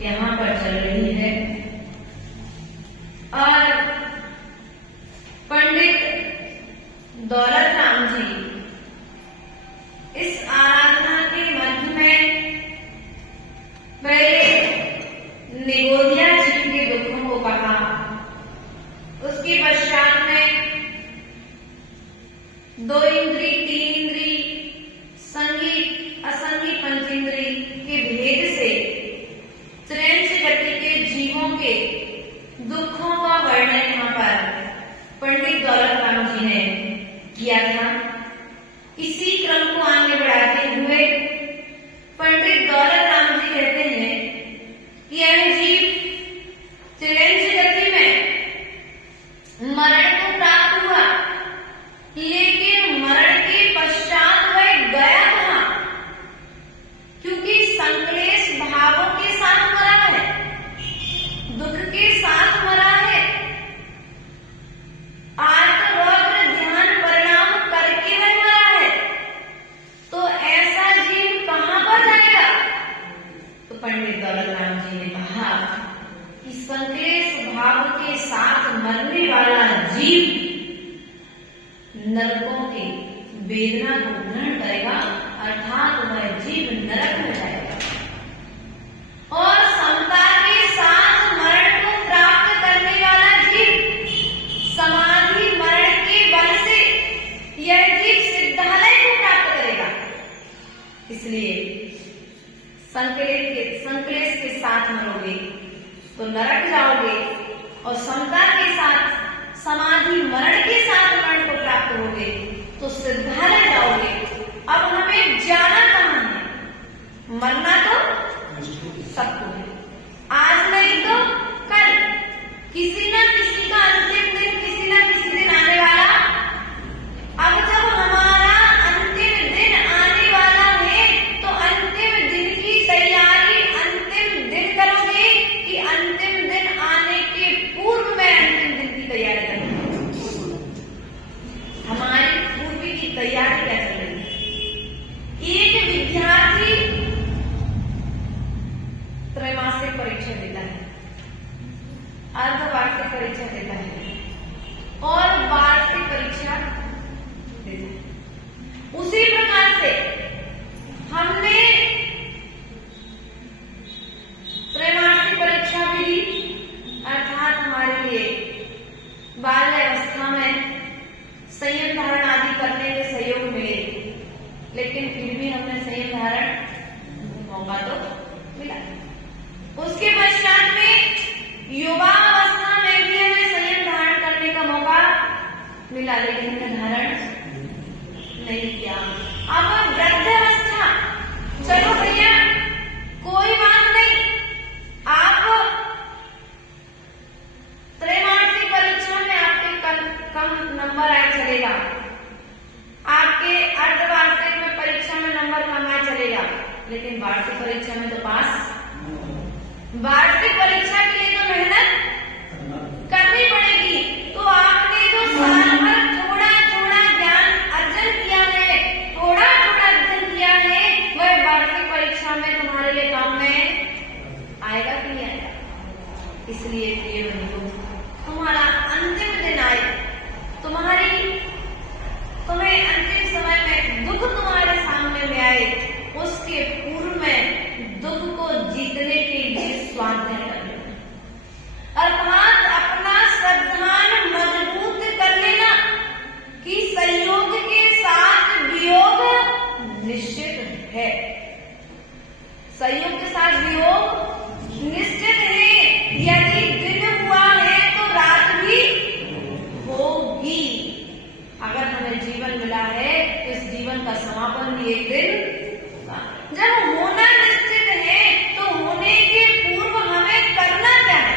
यहाँ पर चल रही है और पंडित दौलत राम जी इस आराधना के मध्य में पहले निगोदिया जी के दुखों को कहा, उसके पश्चात में दो इंद्री, तीन इंद्री, संगी असंगी पंचेंद्री के भेद से त्रिंश गति के जीवों के दुखों का वर्णन यहाँ पर पंडित दौलत राम जी ने किया था। इसी क्रम को आगे बढ़ाते हुए पंडित दौलत राम जी कहते हैं कि यह जीव त्रिंश गति में मरण को प्राप्त हुआ, लेकिन मरण के पश्चात वह गया कहाँ? क्योंकि संक्लेश भावों के साथ मरा है, दुख के साथ मरा है, आर्तरौद्र ध्यान परिणाम करके वह मरा है, तो ऐसा जीव कहाँ पर जाएगा? तो पंडित दौलत राम जी ने कहा कि संक्लेश भाव के साथ मरने वाला जीव नरकों की वेदना को ग्रहण करेगा, अर्थात वह जीव नरक में जाएगा। और समता के साथ मरण को प्राप्त करने वाला जीव समाधि मरण के बल से यह जीव सिद्धालय को प्राप्त करेगा। इसलिए संक्लेश के साथ मरोगे तो नरक जाओगे, और समता के साथ समाधि मरण के साथ मरण को प्राप्त होगे तो सिद्धालय जाओगे। अब हमें जाना कहाँ है? मरना तो सबको है, आज नहीं तो कल किसी न किसी का अंतिम दिन, किसी न किसी दिन आने वाला। अब जब हमारा अंतिम दिन आने वाला है तो अंतिम दिन की तैयारी अंतिम दिन करोगे कि अंतिम दिन आने के पूर्व में अंतिम दिन की तैयारी करोगे? हमारी पूर्व की तैयारी क्या चल रही है? एक विद्यार्थी त्रैमासिक परीक्षा देता है, अर्धवार्षिक परीक्षा देता है और वार्षिक परीक्षा देता है। उसी प्रकार से हमने त्रैमासिक परीक्षा भी दी, अर्थात हमारे लिए बाल्यावस्था में संयम धारण आदि करने के सहयोग मिले, लेकिन फिर भी हमने संयम धारण मौका तो मिला। उसके पश्चात में युवावस्था में भी हमें संयम धारण करने का मौका मिला, लेकिन हमने धारण नहीं किया। अब वृद्धावस्था, चलो भैया चलेगा, लेकिन वार्षिक परीक्षा में तो पास। वार्षिक परीक्षा के लिए तो मेहनत करनी पड़ेगी। तो आपने जो साल भर थोड़ा थोड़ा ज्ञान अर्जन किया है, थोड़ा थोड़ा अध्ययन किया है, वह वार्षिक परीक्षा में तुम्हारे लिए काम में आएगा कि नहीं आएगा? इसलिए प्रिय बंधु, तुम्हारा अंतिम दिन आए, तुम्हें अंतिम समय में दुख तुम्हारे सामने में आए, उसके पूर्व में दुख को जीतने के लिए स्वाध्याय कर लेना, अर्थात अपना श्रद्धान मजबूत कर लेना कि संयोग के साथ वियोग निश्चित है। संयोग के साथ वियोग निश्चित है। यदि दिन हुआ है तो रात भी होगी। अगर हमें जीवन मिला है तो इस जीवन का समापन भी एक दिन होगा। जब होना निश्चित है तो होने के पूर्व हमें करना क्या है?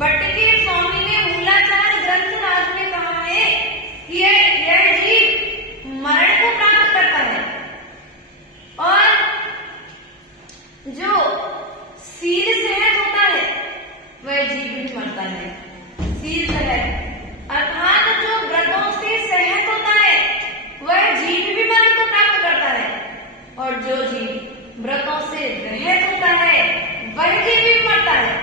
भट्टकी स्वामी ने मूलाचार ग्रंथ राज में कहा है कि यह जीव मरण को प्राप्त करता है और जो सील सहज होता है वह जीव भी मरता है। सील सहज अर्थात जो व्रतों से सहज होता है वह जीव भी मरण को प्राप्त करता है, और जो जीव व्रतों से रहित होता है वह जीव भी मरता है।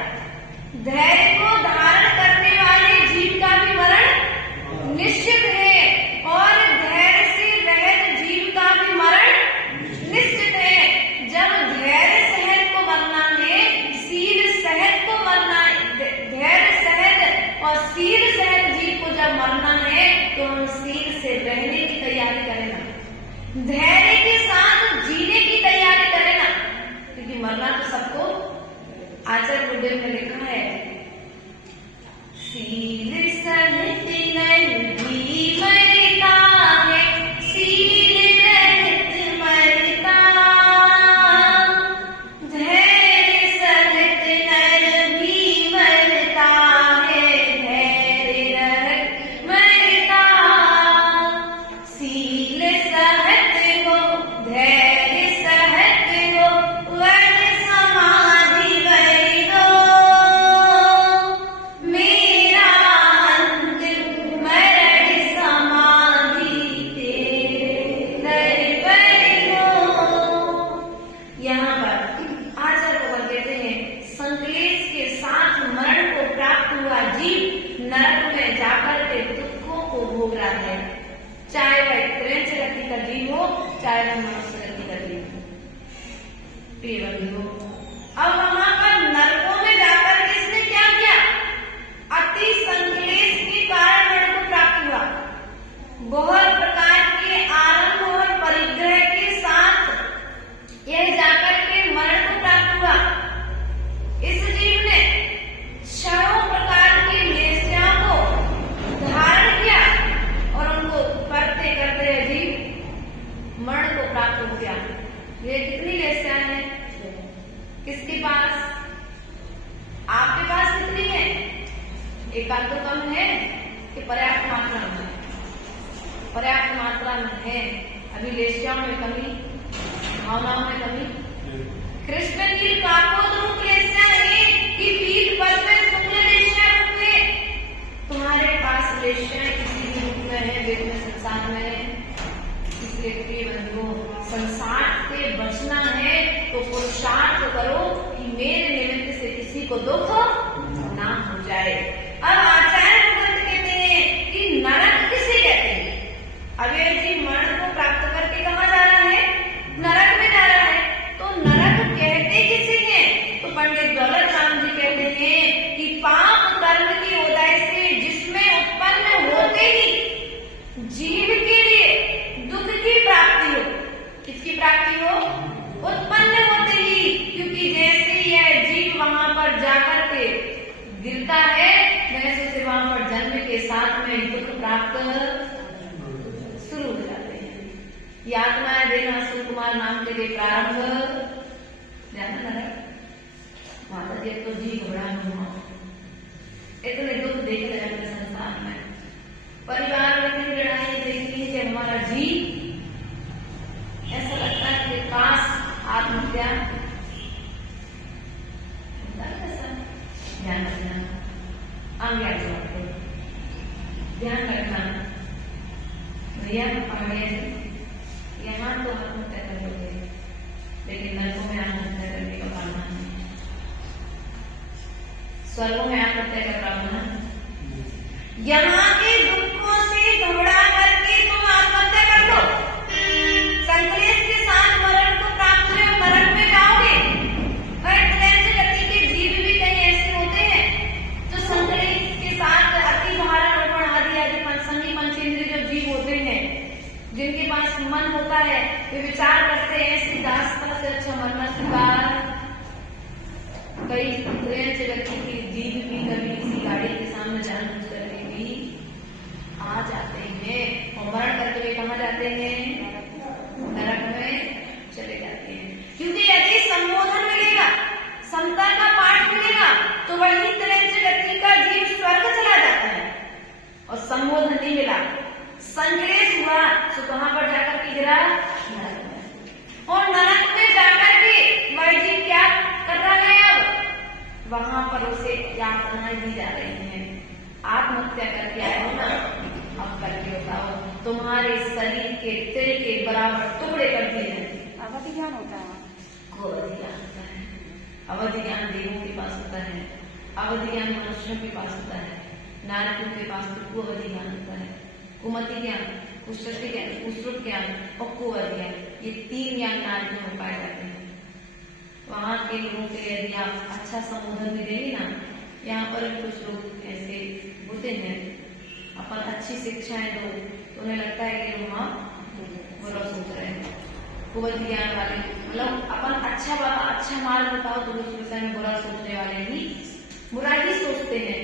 धैर्य को धारण करने वाले जीव का भी मरण निश्चित है, और धैर्य से रहित जीव का भी मरण निश्चित है। जब धैर्य सहज को मरना है, सील सहज को मरना है, धैर्य सहज और सील सहज जीव को जब मरना है तो हम सील से रहने की तैयारी करें ना, धैर्य के साथ जीने की तैयारी करें ना, क्योंकि मरना तो सबको। आचार्य गुरुदेव ने लिखा है, सील सहज नहीं मरता है, सील रहत मरता, धैर्य सहत नर भी मरता है, धैर्य रहत मरता, सील सहत हो धैर्य सहत हो वर समाधि कर दो, मेरा अंतिम मरण समाधि तेरे दर पर हो। यहाँ पर आचार्य भगवान कहते हैं, संकलेश के साथ मरण को प्राप्त हुआ जीव नरक में जाकर के दुखों को भोग रहा है, चाहे वह त्रैण जगति का जीव हो, चाहे वह मनुष्य जगति का जीव हो। प्रिय बंधुओं, अब वहां पर नरकों में जाकर किसने क्या किया? अति संकलेश के कारण मरण को प्राप्त हुआ, बहुत प्रकार के आरंभ और परिग्रह के साथ यह जाकर के मरण को प्राप्त हुआ। इस जीव ने छह प्रकार की लेस्याओं को धारण किया और उनको करते करते जीव मरण को प्राप्त हो गया। ये कितनी लेस्याएं हैं? किसके पास? आपके पास कितनी है? एक आध तो कम है कि पर्याप्त मात्रा में? पर्याप्त मात्रा में है। अभी लेस्याओं में कमी, भावनाओं में कमी। कृष्ण की काकोद रूप लेस्या है कि पीठ पर में शुक्ल लेस्या रूप में। तुम्हारे पास लेस्या किसी भी रूप में है, वेद में संसार में है। इसलिए प्रिय बंधुओं, संसार से बचना है तो पुरुषार्थ करो कि मेरे निमित्त से किसी को दुख ना हो जाए। अब आचार्य भगवंत कहते हैं कि नरक किसे कहते हैं? अब यह जीव मरण को प्राप्त करके कहाँ जा रहा है? नरक में जा रहा है। तो नरक कहते किसे हैं? तो पंडित दौलत राम जी कहते हैं कि पाप कर्म की उदय से जिसमें उत्पन्न होते ही जीव के लिए दुख की प्राप्ति हो। किसकी प्राप्ति हो? उत्पन्न होते ही, क्योंकि जैसे यह जीव वहां पर जाकर के गिरता है, वैसे से वहां पर जन्म के साथ में दुख प्राप्त शुरू हो जाते हैं। यातनाएं देना सुन कुमार नाम के लिए प्रारंभ जाना नरक। माता जी तो जी घबरा हुआ, इतने दुख देख रहे अपने संसार में, परिवार में इतनी लड़ाई देखती है कि हमारा जी ऐसा लगता है कि विद्या ध्यान रखना, आगे आगे बढ़ते ध्यान रखना। भैया पढ़े यहाँ तो आत्महत्या कर लोगे, लेकिन नरकों में आत्महत्या करने का प्रावधान है, स्वर्गों में आत्महत्या का प्रावधान। यहाँ के दुखों से घबरा करके तुम आत्महत्या कर लो, संकलेश के साथ मरण को प्राप्त हो, मरण में जाओगे। और ट्रेन से गति के जीव भी कई ऐसे होते हैं जो संकलेश के साथ अति भारारोपण आदि आदि संगी पंचेंद्रिय जो जीव होते हैं, जिनके पास मन होता है, वे विचार करते हैं इस दास्ता से अच्छा मरना स्वीकार। कई ट्रेन से गति के जीव भी कभी किसी गाड़ी के सामने जानबूझ करके भी आ जाते हैं और मरण करके वे कहाँ जाते हैं? नरक में चले जाते हैं। क्योंकि यदि संबोधन मिलेगा, समता का पाठ मिलेगा, तो वही ट्रेन से गति का जीव स्वर्ग चला जाता है। और संबोधन नहीं मिला, संकलेश हुआ, तो कहाँ पर जाकर के गिरा? नरक में। और नरक में जाकर के वह जीव क्या कर रहा है? अब वहां पर उसे यातनाएं दी जा रही हैं। आत्महत्या करके आए हो ना, अब करके बताओ, तुम्हारे शरीर के तिल के बराबर टुकड़े कर दिए हैं। अवधि ज्ञान होता है, अवधि ज्ञान होता है। अवधि ज्ञान देवों के पास होता है, अवधि ज्ञान मनुष्यों के पास होता है, नारकों के पास तो कुअवधि ज्ञान होता है। कुमति ज्ञान, कुशलति ज्ञान, कुश्रुत ज्ञान और कुअवधि ज्ञान, ये तीन ज्ञान नारकों में पाए जाते हैं। वहां के लोगों के यदि आप अच्छा संबोधन भी देंगे ना, यहाँ पर कुछ लोग ऐसे होते हैं, अपन अच्छी शिक्षाएं दो तो उन्हें लगता है कि वहाँ बुरा सोच रहे हैं। कुवत ज्ञान वाले मतलब अपन अच्छा मार्ग बताओ तो उस विषय में बुरा सोचने वाले ही बुरा ही सोचते हैं।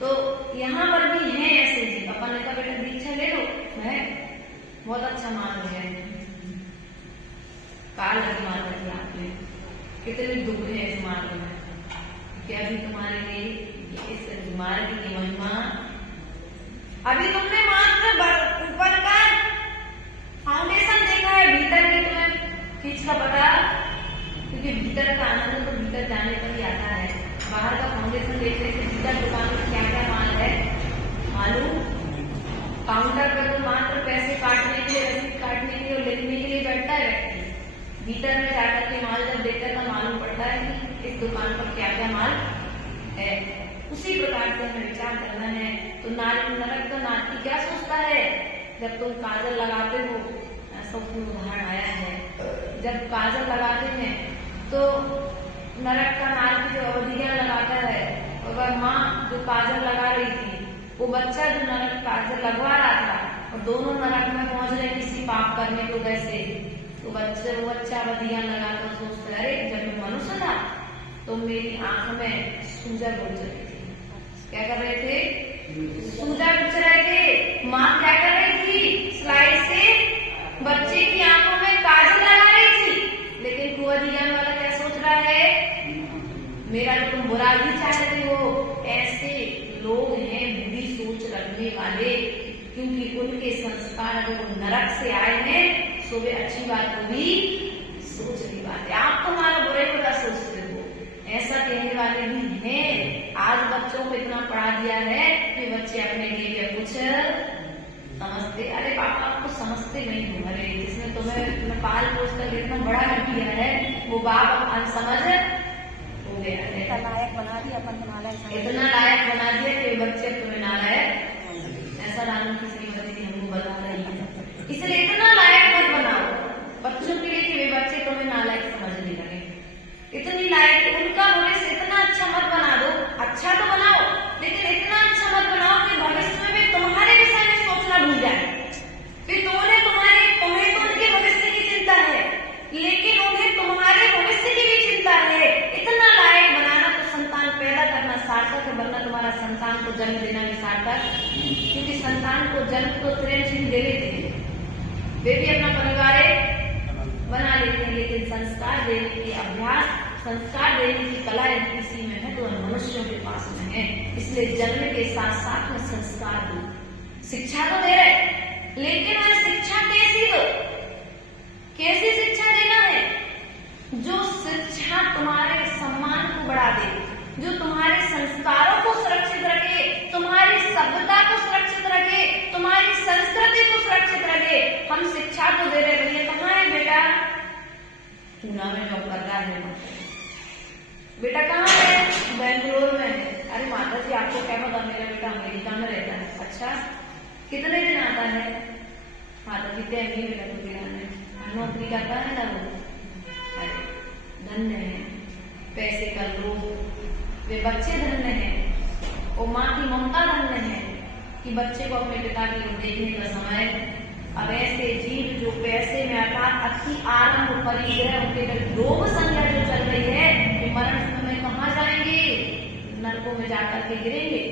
तो यहाँ पर भी है ऐसे जी, अपन ने कहा बेटा दीक्षा ले लो, मैं बहुत अच्छा मार्ग है, काल लगी मार्ग है आपने, कितने दुख है इस मार्ग में, क्या अभी तुम्हारे लिए इस मार्ग की महिमा, अभी तुमने मात्र ऊपर का फाउंडेशन देखा है, भीतर की तुम्हें खींच का पता, क्योंकि भीतर का आनंद तो भीतर जाने पर ही आता है। बाहर का फाउंडेशन देखने से भीतर दुकान में क्या क्या माल है मालूम, काउंटर पर तो मात्र पैसे काटने के लिए, रसीद काटने के लिए और लिखने के लिए बैठता है व्यक्ति, भीतर में जाकर के माल जब देखता है तो मालूम पड़ता है कि इस दुकान पर क्या क्या माल है। उसी प्रकार से हमें विचार करना है। तो नरक का नाती क्या सोचता है, जब तुम काजल लगाते हो, ऐसा उसमें उदाहरण आया है, जब काजल लगाते हैं तो नरक का नाती जो अवधियां लगाता है, अगर माँ जो काजल लगा रही थी, वो बच्चा जो नरक काजल लगवा रहा था और दोनों नरक में पहुंच रहे किसी पाप करने को वैसे, तो वो बच्चा अवधियां लगाकर सोचता है, अरे जब मैं मनुष्य था तो मेरी आंख में सूजा घुस रही थी, क्या कर रहे थे? सूजा घुस रहे थे। माँ क्या कर रही थी? स्लाइड से बच्चे की आंखों में काजल लगा रही थी। लेकिन कुंवर ज्ञान वाला क्या सोच रहा है? मेरा तो तुम बुरा ही चाहते हो। ऐसे लोग हैं बुरी सोच रखने वाले, क्योंकि उनके संस्कार अगर वो नरक से आए हैं तो वे अच्छी बात को भी सोच नहीं पाते। आप तुम्हारा बुरे बुरा सोचते हो, ऐसा कहने वाले भी हैं। आज बच्चों को इतना पढ़ा दिया है कि बच्चे अपने लिए कुछ समझते, अरे पापा आपको समझते नहीं हो, अरे जिसने तुम्हें पाल पोस कर इतना बड़ा कर दिया है वो बाप अनसमझ हो गया है, नालायक बना दिया, अपन को नालायक, इतना लायक बना दिया कि बच्चे तुम्हें नालायक, ऐसा राम की श्रीमती जी हमको बता रही है। इसलिए इतना लायक मत बनाओ बच्चों के लिए कि वे बच्चे तुम्हें नालायक समझने लगे। इतनी लायक, उनका भविष्य इतना अच्छा मत बना दो, अच्छा तो बनाओ लेकिन इतना अच्छा मत बनाओ कि भविष्य में तुम्हारे विषय में सोचना भूल जाए। फिर तुम्हें तो उनके भविष्य की चिंता है, लेकिन उन्हें तुम्हारे भविष्य की भी चिंता है। इतना लायक बनाना तो संतान पैदा करना सार्थक है, वरना तुम्हारा संतान को जन्म देना भी सार्थक, क्योंकि संतान को जन्म तो त्रेण सिंह दे लेते हैं, वे भी अपना परिवार बना लेते हैं, लेकिन संस्कार देने की अभ्यास, संस्कार देने की कला किसी में है तो मनुष्यों के पास में है। इसलिए जन्म के साथ साथ में संस्कार दो। शिक्षा तो दे रहे, लेकिन वह शिक्षा कैसी दो, कैसी शिक्षा देना है? जो पूना में जॉब कर रहा है। बेटा कहाँ है? बेंगलोर में है। अरे माता जी आपको क्या पता, मेरा बेटा अमेरिका में रहता है। अच्छा, कितने दिन आता है? माता जी तो अभी मेरा तो नौकरी करता है ना वो। अरे धन्य है, पैसे का लोभ, वे बच्चे धन्य हैं, और माँ की ममता धन्य है कि बच्चे को अपने पिता की ओर देखने का समय। अब ऐसे जीव जो पैसे में अर्थात अति आरंभ परिग्रह उनके लोभ संज्ञा जो चल रही है, कि मरण समय कहाँ जाएंगे? नरकों में जाकर के गिरेंगे।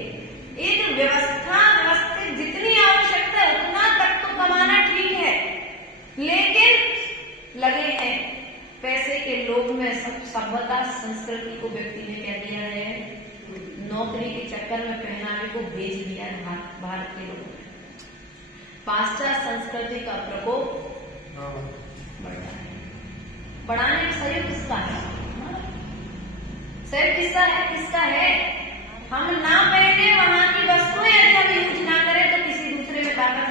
एक व्यवस्था व्यवस्थित जितनी आवश्यकता है उतना तक तो कमाना ठीक है, लेकिन लगे हैं पैसे के लोभ में सभ्यता संस्कृति को व्यक्ति ने क्या दिया है? नौकरी के चक्कर में पहनावे को भेज दिया है भारत के लोगों ने। पाश्चात्य संस्कृति का प्रकोप बढ़ रहा है। बढ़ाने का सही किसका है? सही किसका है? हम ना पहने वहां की वस्तुएं यदि हम यूज ना करें तो किसी दूसरे में ताकत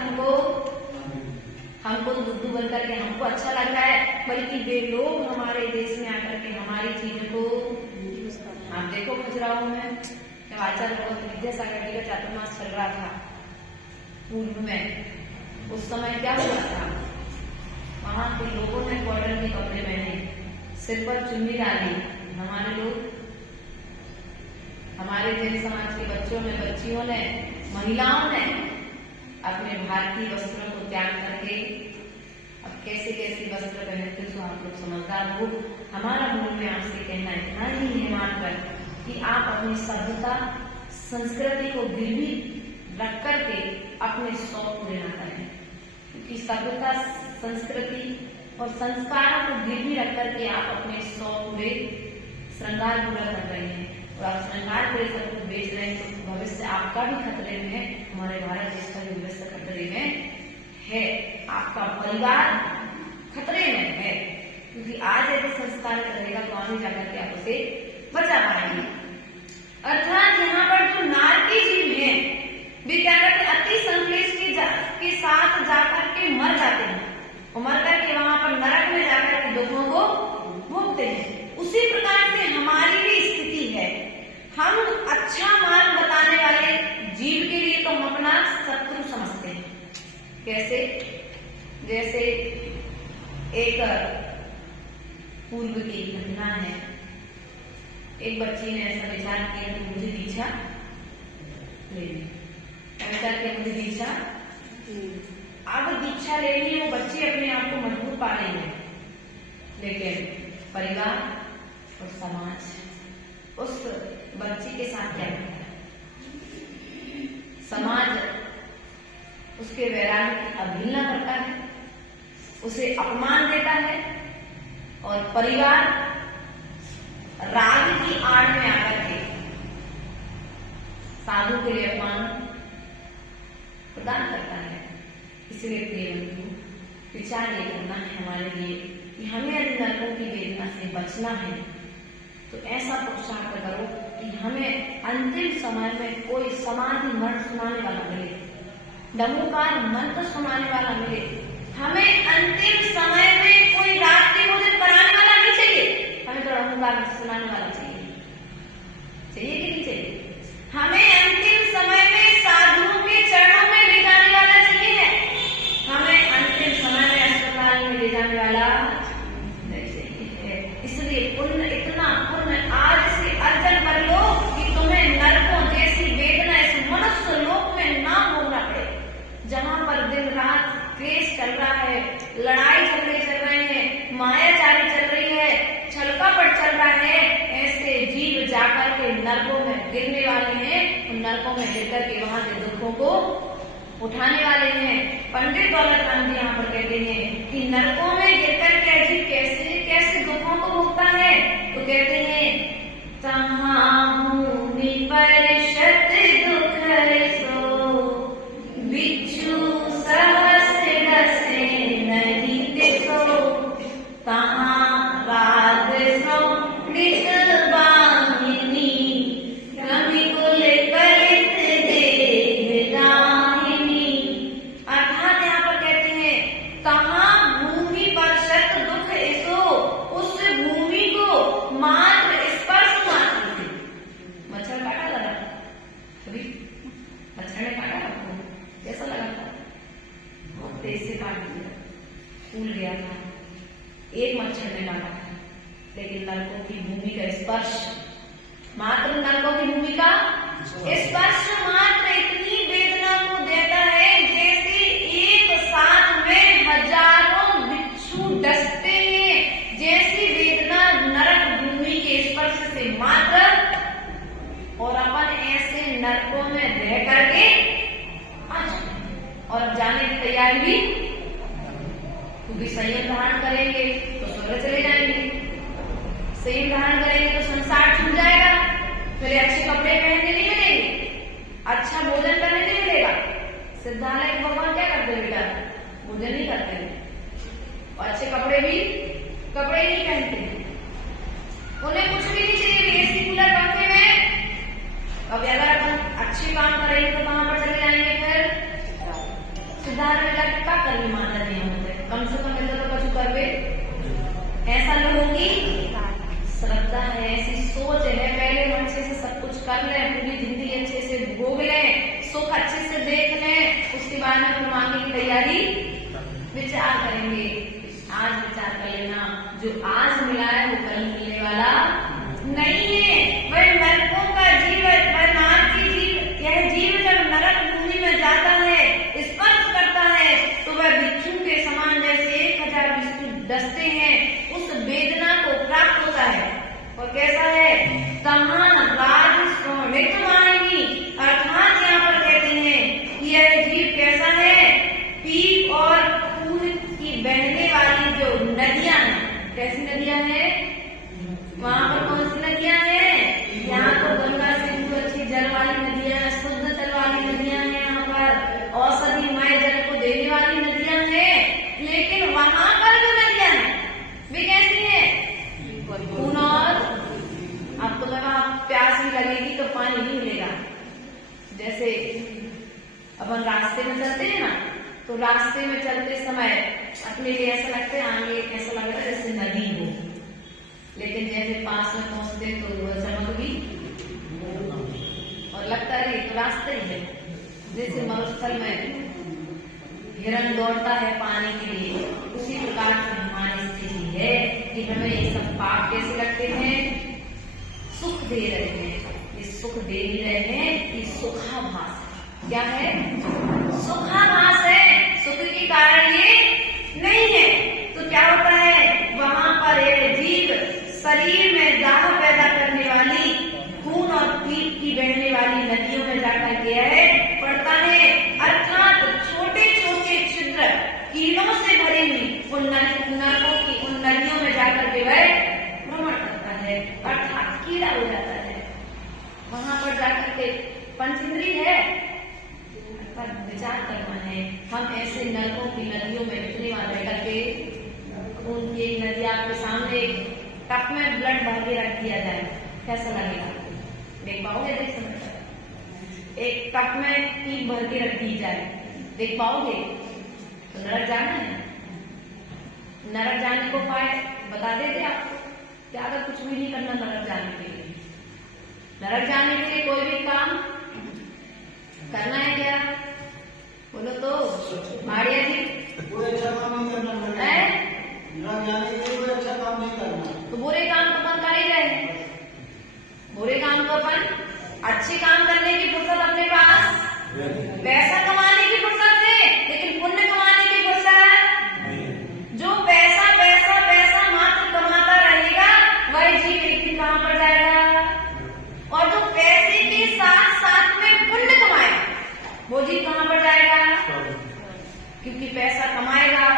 हमको बुद्धू बन करके हमको अच्छा लग रहा है, बल्कि वे लोग हमारे देश में आकर के हमारी चीजों को यूज कर रहे हैं। आप देखो खजुराहो में जब आचार्य भगवत विद्यासागर जी का चातुर्मास चल रहा था पूर्व में, उस समय क्या हुआ था? वहां के लोगों ने कॉटन के कपड़े पहने, सिर पर चुन्नी डाली। हमारे लोग, हमारे जैन समाज के बच्चों ने, बच्चियों ने, महिलाओं ने अपने भारतीय वस्त्रों को त्याग करके अब कैसे कैसे वस्त्र पहनते हो आप लोग समझदार हो। हमारा मूल में आपसे कहना इतना ही है मात्र कि आप अपनी सभ्यता संस्कृति को गिरवी रख करके अपने शौक पूरे न करें, क्योंकि सभ्यता संस्कृति और संस्कारों को गिरवी रख करके आप अपने शौक पूरे श्रृंगार पूरा कर रहे हैं, और आप श्रृंगार पूरे सब कुछ बेच रहे हैं, तो भविष्य आपका भी खतरे में है, हमारे भारत देश का भी भविष्य खतरे में है, आपका परिवार खतरे में है। क्योंकि आज यदि संस्कार रहेगा तो आगे जाकर के आप उसे बचा पाएंगे। अर्थात यहाँ पर जो नारकी जीव है वे क्या करते? अति संक्लेश के साथ जाकर के मर जाते हैं, और मर करके वहां पर नरक में जाकर के दुखों को भोगते हैं। उसी प्रकार से हमारी भी स्थिति है। हम अच्छा मार्ग बताने वाले जीव के लिए तो हम अपना शत्रु समझते हैं। कैसे? जैसे एक पूर्व की घटना है, एक बच्ची ने ऐसा विचार किया कि मुझे दीक्षा लेनी, विचार किया मुझे दीक्षा। अब दीक्षा लेनी है, वो बच्ची अपने आप को मजबूत पा रही है, लेकिन परिवार और समाज उस बच्ची के साथ क्या करता है? समाज उसके वैराग्य की अवहेलना करता है, उसे अपमान देता है, और परिवार राग की आड़ में आकर के साधु के लिए अपमान प्रदान करता है। इसलिए प्रिय बंधु, विचार ये करना है हमारे लिए कि हमें यदि नरकों की वेदना से बचना है तो ऐसा पुरुषार्थ करो कि हमें अंतिम समय में कोई समाधि मंत्र सुनाने वाला मिले, डमोकार मंत्र सुनाने वाला मिले। हमें अंतिम समय में कोई रात्रि भोजन कराने वाला नहीं चाहिए, हमें तो डमोकार सुनाने वाला चाहिए। चाहिए कि नहीं चाहिए? हमें अंतिम समय में साधुओं के चरणों में ले जाने वाला चाहिए, हमें अंतिम समय में अस्पताल में ले जाने वाला नहीं चाहिए। इसलिए पुण्य, इतना पुण्य आज से अर्जन कर लो कि तुम्हें नरकों जैसी वेदना इस मनुष्य लोक में ना भोगना पड़े, जहां पर दिन रात क्लेश चल रहा है, लड़ाई झगड़े चल रहे हैं, मायाचारी चल रही है, छलकापट चल रहा है। ऐसे जीव जाकर के नरकों में गिरने वाले हैं, उन नरकों में गिरकर के वहां से दुखों को उठाने वाले हैं। पंडित दौलत राम जी यहाँ पर कहते हैं कि नरकों में गिरकर के अजीब कैसे कैसे दुखों को भोगता है, तो कहते हैं तहाँ भूमि पर शत दुख सो बिच्छू सहस रसे नहीं दिसो, तहाँ राग सो नित बाहिनी रवि कुल कलित देह दाहिनी। अर्थात यहाँ पर कहते हैं तहाँ भूमि पर शत दुख सो, उस लेकिन नरकों की भूमि का स्पर्श, मात्र नरकों की भूमि का स्पर्श मात्र इतनी वेदना को देता है जैसे एक साथ में हजारों बिच्छू डसते हैं। जैसी वेदना नरक भूमि के स्पर्श से मात्र, और अपन ऐसे नरकों में रह करके और अब जाने की तैयारी भी, क्योंकि संयम धारण करेंगे तो स्वर्ग चले जाएंगे, संयम धारण करेंगे तो संसार छूट जाएगा, फिर अच्छे कपड़े पहनने नहीं मिलेंगे, अच्छा भोजन करने नहीं मिलेगा। सिद्धालय भगवान क्या करते बेटा, भोजन नहीं करते और अच्छे कपड़े नहीं पहनते, उन्हें कुछ भी नहीं चाहिए, एसी कूलर पंखे में। अब अगर अपन अच्छे काम करेंगे तो कहां पर चले जाएंगे, फिर सिद्धार्थ में जाकर क्या करने माना नहीं होते, कम से कम इधर तो कुछ करवे, ऐसा लोगों की श्रद्धा है, ऐसी सोच है। पहले हम अच्छे से सब कुछ कर लें, पूरी जिंदगी अच्छे से भोग लें, सुख अच्छे से देख लें, उसके बाद में हम मांगने की तैयारी विचार करेंगे। आज विचार कर लेना, जो आज मिला है वो कल मिलने वाला नहीं है। वह नरकों का जीव, वह नार की जीव, यह जीव जब नरक भूमि में जाता है, स्पर्श करता है, तो वह बिच्छू के समान जैसे 1000 बिच्छू डसते हैं, उस वेदना को प्राप्त होता है। और कैसा है, कहाँ राज सोनित वाहिनी, अर्थात यहाँ पर कहते हैं कि यह जीव कैसा है, पीप और खून की बहने वाली जो नदियां हैं, कैसी नदियां हैं, वहाँ पर कौन सी नदियां हैं, यहाँ तो गंगा सिंधु अच्छी जल वाली नदियां, शुद्ध जल वाली नदियां हैं, यहाँ पर औषधिमय जल को देने वाली नदियां हैं। लेकिन वहाँ पर जो नदियां हैं वे कैसी हैं, खून और, अब तो वहाँ प्यास भी लगेगी तो पानी नहीं मिलेगा। जैसे अपन रास्ते में चलते हैं ना, तो रास्ते में चलते समय अपने लिए ऐसा लगता है, आगे ऐसा लग रहा है जैसे नदी हो, लेकिन जैसे पास में पहुंचते तो वह चमक भी और लगता है तो रास्ता ही है। जैसे मरुस्थल में हिरण दौड़ता है पानी के लिए, उसी प्रकार से हमारी स्थिति है कि हमें ये सब पाप कैसे लगते हैं, सुख दे रहे हैं, ये सुख दे ही रहे हैं, ये सुखाभास क्या है, सुखाभास है, सुख के कारण ये नहीं है। तो क्या होता है, वहां पर एक जीव शरीर में दाह पैदा करने वाली, खून और पीप की बहने वाली नदियों में जाकर गया है, पड़ता है, अर्थात छोटे छोटे छिद्र कीड़ों से भरी हुई उन नरकों की उन नदियों में जाकर के वह भ्रमण करता है, अर्थात कीड़ा हो जाता है। वहां पर जाकर के पंचेंद्री है, अर्थात विचार करना है। हम ऐसे नरकों की नदियों में इतने बार रह करके, उनकी एक नदी आपके सामने कप में ब्लड भर के रख दिया जाए, कैसा लगेगा, देख पाओगे, देख समझ, एक कप में पीप भर के रख दी जाए, देख पाओगे, तो नरक जाना है। नरक जाने को पाए बता देते आपको, क्या अगर कुछ भी नहीं करना नरक जाने के लिए, नरक जाने के लिए कोई भी काम करना है क्या, बोलो तो माड़िया जी, कोई अच्छा काम नहीं करना है, नरक जाने के लिए कोई अच्छा काम नहीं करना, तो बुरे काम तो अपन कर ही रहे, बुरे काम तो अपन, अच्छे काम करने की फुर्सत अपने पास, पैसा कमाने की फुर्सत है, लेकिन पुण्य कमाने की फुर्सत, जो पैसा पैसा पैसा मात्र कमाता रहेगा वही जीव एक दिन कहां पर जाएगा, और जो पैसे के साथ साथ में पुण्य कमाएगा वो जीव कहां पर जाएगा, क्योंकि पैसा कमाएगा,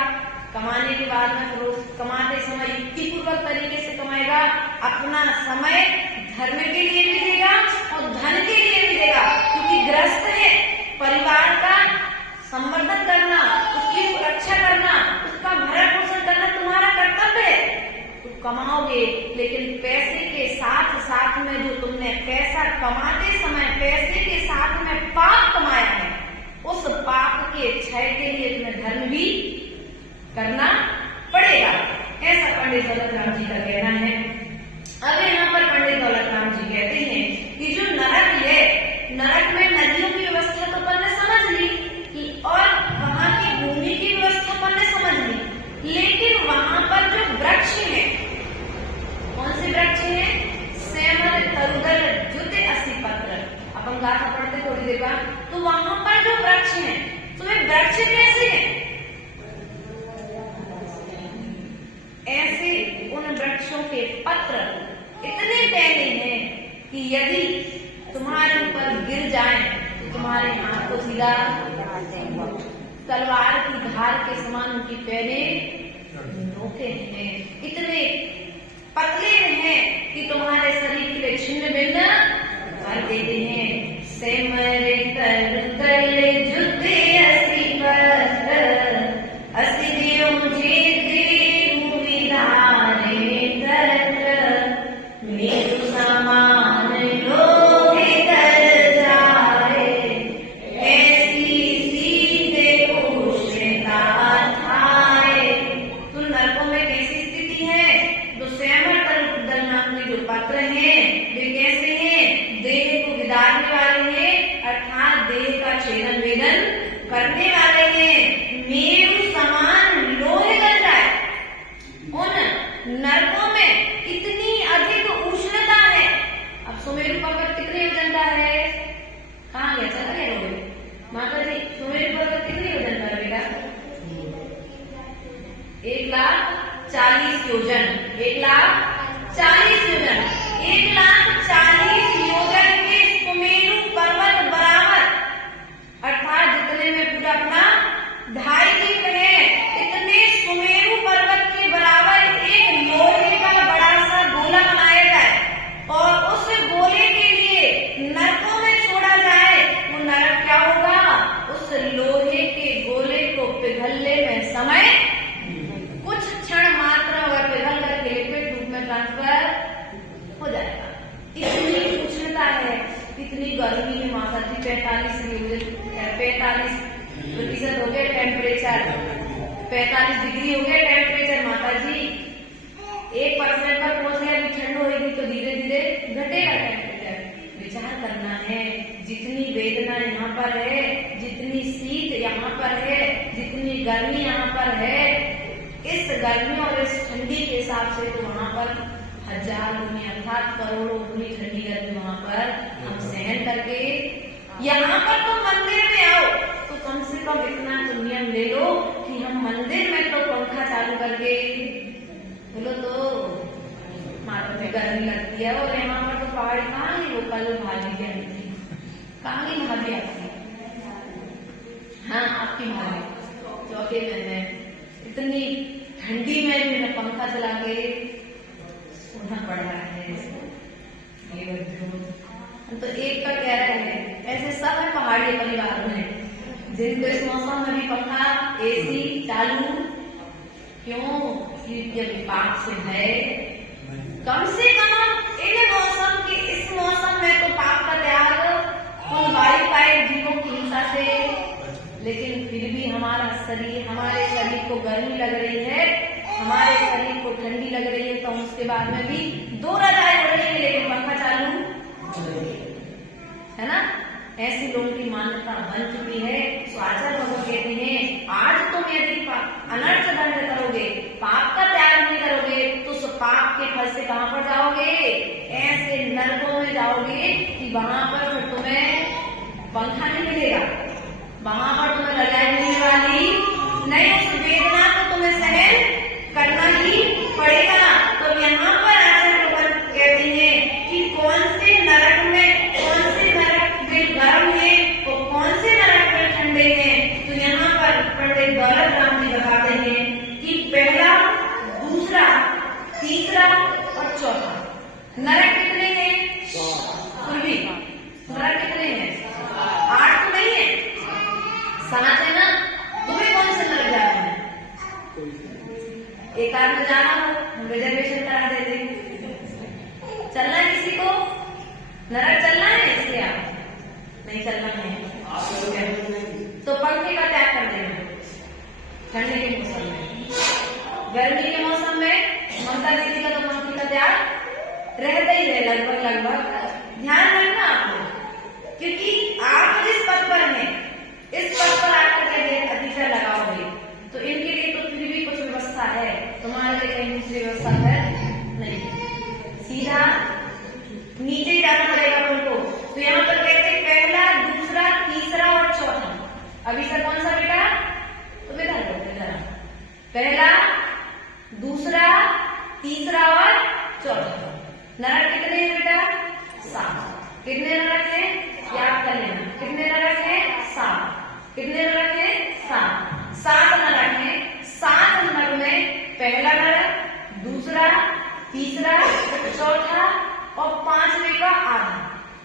कमाने के बाद में रोज कमाते समय युक्तिपूर्वक तरीके से कमाएगा, अपना समय धर्म के लिए भी देगा और धन के लिए भी देगा, क्योंकि ग्रस्त है, परिवार का संवर्धन करना, उसकी सुरक्षा करना, उसका भरण पोषण करना तुम्हारा कर्तव्य है। तुम कमाओगे, लेकिन पैसे के साथ साथ में जो तुमने पैसा कमाते समय पैसे के साथ में पाप कमाया है, उस पाप के क्षय के लिए तुम्हें धर्म भी करना पड़ेगा। ऐसा पंडित दौलतराम जी का कहना है। अब यहाँ पर पंडित दौलतराम जी कहते हैं कि जो नरक है, नरक में नदियों की व्यवस्था तो अपन ने समझ ली और वहां की भूमि की व्यवस्था अपन ने समझ ली, लेकिन वहां पर जो वृक्ष है अपन गाथा पढ़ते थोड़ी देर बाद, तो वहां पर जो वृक्ष हैं, तो वे वृक्ष कैसे हैं? ऐसे उन वृक्षों के पत्र इतने पहले हैं कि यदि तुम्हारे ऊपर गिर जाए तो तुम्हारे हाथ को सीधा तलवार की धार के समान उनकी पैरें नोके हैं। इतने पतले हैं कि तुम्हारे शरीर के लिए छिन्न भिन्न कर देते हैं। सेमरे तर तल जुते असी पर असी देव जे देव विधारे तर मेरु समान लोहे तर जाए ऐसी सीधे उष्णता थाए। तो नरकों में कैसी स्थिति है? जो सेमर तल नाम के जो पत्र हैं वे कैसे हैं? देह को विदारने वाले हैं, अर्थात देह का छेदन वेदन करने वाले हैं। मेरु समान लोहे गल जाए। उन नरकों में इतनी अधिक उष्णता है। अब सुमेरु पर्वत कितने वजन का है? कहाँ गया? चला गया रोड? माता जी, सुमेरु पर्वत कितने वजन का है बेटा? 1,40,000 योजन। 1,40,000 योजन। 1,40,000 योजन के सुमेरु पर्वत बराबर, अर्थात जितने में पूरा अपना 2.5 फीट है, इतने सुमेरु पर्वत के बराबर एक लोहे का बड़ा सा गोला बनाया जाए और उस गोले के लिए नरकों में छोड़ा जाए। वो नरक क्या होगा? उस लोहे के गोले को पिघलने में समय कुछ क्षण मात्र अगर पिघल कर लिक्विड रूप में ट्रांसफर हो जाएगा। इतनी उष्णता है, इतनी गर्मी में माता जी 45% हो गए टेम्परेचर, 45 डिग्री हो गए टेम्परेचर माता जी। 1% पर पहुंच गया, अभी ठंड होगी तो धीरे धीरे घटेगा टेम्परेचर। विचार करना है, जितनी वेदना यहाँ पर है, जितनी शीत यहाँ पर है, जितनी गर्मी यहाँ पर है, इस गर्मी और इस ठंडी के हिसाब से तो वहां पर हजार गुनी अर्थात करोड़ों गुनी ठंडी गर्मी वहां पर हम सहन करके, यहाँ पर तो मंदिर में आओ तो कम से कम इतना तो नियम ले लो कि हम मंदिर में तो पंखा चालू करके बोलो तो माथा में गर्मी लगती है। और यहाँ पर तो पहाड़ी कहाँ ही वो कल भाभी की आई थी, कहाँ ही भाभी आती? हाँ, आपकी भाभी चौके में इतनी ठंडी में भी मैं पंखा चला के सोना पड़ रहा है। तो एक का कह रहे हैं, ऐसे सब है पहाड़ी परिवार में जिनको इस मौसम में भी पंखा एसी चालू क्यों? ये विपाक से है। कम से कम इन मौसम की, इस मौसम में तो पाप का त्याग उन वायु पाए जीवों की हिंसा से, लेकिन फिर भी हमारा शरीर, हमारे शरीर को गर्मी लग रही है, हमारे शरीर को ठंडी लग रही है, तो हम उसके बाद में भी 2 रजाई ओढ़ेंगे लेकिन पंखा चालू है ना। ऐसी लोगों की मान्यता बन चुकी है। तो आचार्य भगवान कहते हैं, आज तुम यदि अनर्थ दंड करोगे, पाप का त्याग नहीं करोगे, तो उस पाप के फल से कहां पर जाओगे? ऐसे नरकों में जाओगे कि वहां पर तुम्हें पंखा नहीं मिलेगा, वहां पर तुम्हें रजाई मिलने वाली नहीं, उस वेदना को तुम्हें सहन करना ही पड़ेगा। तो यहाँ पर आचार्य भगवान कहते हैं कि कौन से नरक में, कौन से नरक में गर्म है तो कौन से नरक में ठंडे हैं। तो यहाँ पर पंडित दौलत राम जी बताते हैं कि पहला, दूसरा, तीसरा और चौथा नरक कितने हैं? सुरभि, नरक कितने हैं? 8 तो नहीं है, 7 है ना। तुम्हें कौन से नरक जाना है? एक आध में जाना हो, हम रिजर्वेशन करा देते हैं। चलना है किसी को? नरक चलना है? इसलिए आप नहीं चलना है तो पंखे का त्याग कर देना। ठंडी के मौसम में, गर्मी के मौसम में ममता दीदी का तो पंखे का त्याग रहता ही है लगभग। ध्यान रखना आपको, क्योंकि आप जिस पद पर हैं, इस पद पर आकर अधिकार लगाओगे तो इनके लिए तो फिर भी कुछ व्यवस्था है, तुम्हारे लिए कहीं दूसरी व्यवस्था है नहीं, सीधा नीचे जाना पड़ेगा उनको। तो यहाँ पर कहते हैं अभी से कौन सा बेटा? तो बेटा जरा पहला, दूसरा, तीसरा और चौथा। नरक कितने हैं बेटा? 7। कितने नरक हैं? याद कर लेना। कितने नरक हैं? 7। कितने नरक हैं? 7। 7 नरक हैं। 7 नरक में पहला नरक, दूसरा, तीसरा, चौथा और 5वें का आधा।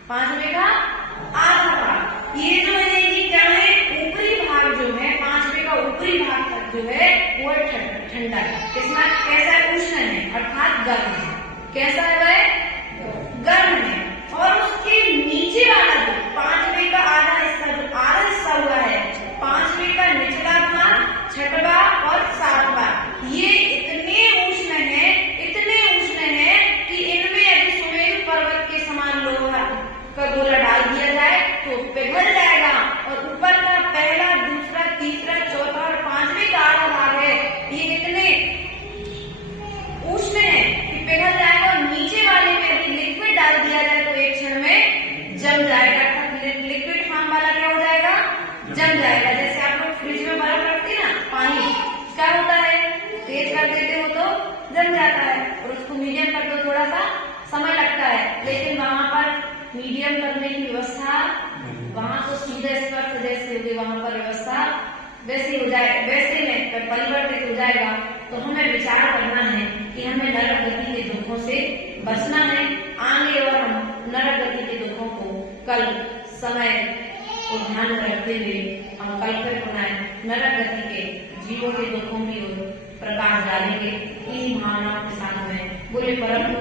5वें का आधा भाग। ये जो है ये क्या है? ऊपरी भाग जो है 5वें का ऊपरी भाग तक जो है वो ठंडा है। इसमें कैसा है? उष्ण है अर्थात गर्म है। कैसा है वह? गर्म है। और उसके नीचे वाला जो 5वें का आधा हिस्सा, जो आधा हिस्सा हुआ है 5वें का निचला भाग, 6वां और 7वां, ये इतने उष्ण है, इतने उष्ण है कि इनमें यदि सुमेरु पर्वत के समान लोहा का गोला डाल दिया जाए तो पिघल जाएगा। और ऊपर का पहला, दूसरा, तीसरा, चौथा और 5वें का आधा भाग है, ये इतने उष्ण है कि पिघल जाएगा। और नीचे वाले में यदि लिक्विड डाल दिया जाए तो एक क्षण में जम जाएगा। लिक्विड फॉर्म वाला क्या हो जाएगा? जम जाएगा। जैसे आप लोग फ्रिज में बर्फ रखते हैं ना, पानी क्या होता है? तेज कर देते हो तो जम जाता है, और उसको मीडियम कर दो थोड़ा सा समय लगता है। लेकिन वहां पर मीडियम करने की व्यवस्था, वहां तो सीधा स्पर्श जैसे होगी, वहां पर व्यवस्था वैसे हो जाए, वैसे में परिवर्तित हो जाएगा। तो हमें विचार करना है कि हमें नरक गति के दुखों से बचना है आगे, और हम नरक गति के दुखों को कल समय को ध्यान में रखते हुए हम कल फिर पुनः नरक गति के जीवों के दुखों की ओर प्रकाश डालेंगे। इन्हीं भावनाओं के साथ में बोले परम